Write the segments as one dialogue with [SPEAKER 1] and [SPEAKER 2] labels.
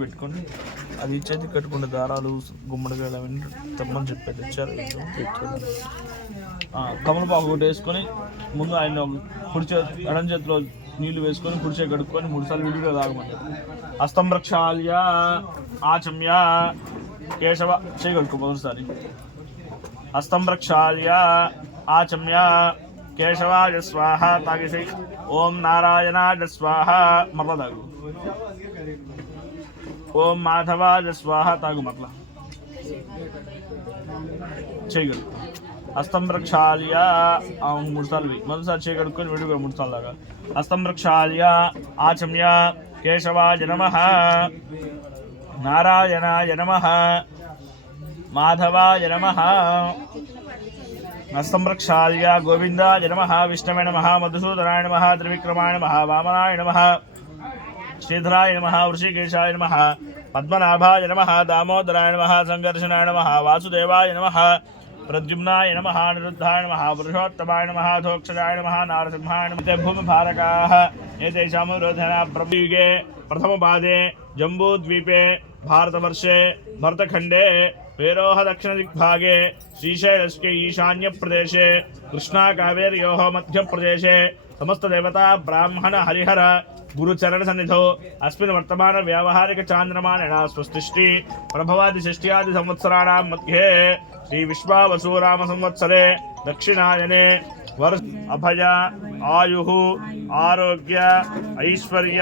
[SPEAKER 1] పెట్టుకొని అది చేతి కట్టుకునే దారాలు గుమ్మడికాయలు అవన్నీ తెమ్మని చెప్పి తెచ్చారు. కమలపాకు ఒకటి వేసుకొని ముందు ఆయన కుడిచే ఎడం చేతిలో నీళ్ళు వేసుకొని కుడిచే కడుక్కొని మూడు సార్లు విడిగా తాగమంటారు. హస్తం రక్షాల్య ఆచమ్య కేశవ చేయి కడుక్కో మొదటిసారి. హస్తం ప్రక్షాళ్య ఆచమ్య కేశవాయ స్వాహ తాగేసి ఓం నారాయణాయ స్వాహ మరల తాగు ఓం మాధవాయ స్వాహ తాగు మరల చేయగలరు హస్తం ప్రక్షాళ్య ఆ, మూడు సార్లు వెయ్యి. మొదటిసారి చేయగడుక్కొని విడిగా మూడు సార్లు లాగా హస్తం ప్రక్షాళ్య ఆచమ్య కేశవాయ నమ నారాయణాయ నమ మాధవాయ నమ नस्तम्रक्षाय गोविन्दाय नमः, विष्णवे नम, मधुसूदनाय नम, त्रिविक्रमाय नम, वामनाय नम, श्रीधराय नम ऋषिकेशाय नम, पद्मनाभाय नम, दामोदराय नम, संघर्षनाय नम, वासुदेवाय नम, प्रद्युम्नाय नम, निरुद्धाय नम, पुरुषोत्तमाय नम धोक्षराय नम, नारसिंहाय ते भूमिभारकाः एतेषां विरोधेन प्रयुगे प्रथमपादे जम्बूद्वीपे, भारतवर्षे, भरतखण्डे वेरोह दक्षिणदिग्भागे श्रीशैलस्य ईशान्यप्रदेशे कृष्णाकावेर्योः मध्यप्रदेशे समस्तदेवता ब्राह्मण हरिहर गुरुचरणसन्निधौ अस्मिन् वर्तमान व्यावहारिक चान्द्रमानेन स्वस्तिष्टि प्रभवादि षष्ट्यादि संवत्सराणां मध्ये श्री विश्वावसुराम संवत्सरे दक्षिणायने वर्ष अभय आयु आरोग्य ऐश्वर्य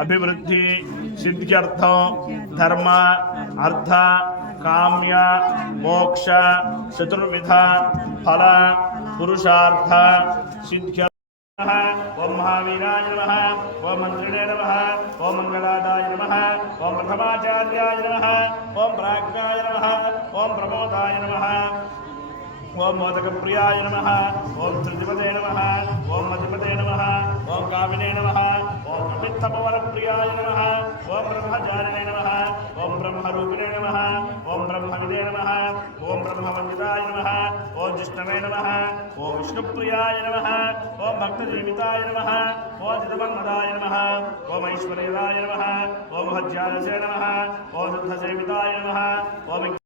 [SPEAKER 1] अभिवृद्धि सिद्ध्यर्थं धर्म, अर्थ, काम्य, मोक्ष, चतुर्विध, फल, पुरुषार्थ सिद्ध्य ओम महावीराय नमः ओम मंत्रिणे नमः ओम मंगलादाय नमः ओम प्रथमाचार्याय नमः ओम प्राज्ञाय नमः ओम प्रमोदाय नमः ओम मोदकप्रियाय नमः ओम धृतिपते नमः ओम मतिपते नमः ओम कामिने नमः ओम नमः। ఓం బ్రహ్మమండితాయ నమ ఓం జిష్ణవే నమ ఓం విష్ణుప్రియాయ నమ ఓం భక్తజీవితాయ నమ ఓం చిదమన్మదాయ నమ ఓం ఐశ్వర్యదాయ నమ ఓం హజ్యాలసే నమ ఓం శుద్ధసేవితాయ నమ ఓం